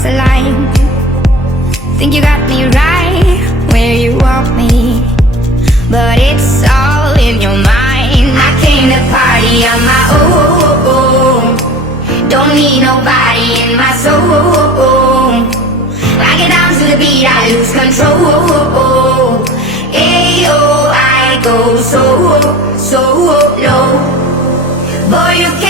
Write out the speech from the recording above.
cross the line. Think you got me right where you want me, but it's all in your mind. I came to party on my own, don't need nobody in my soul. I get down to the beat, I lose control. Ayo, I go so low. Boy, you can't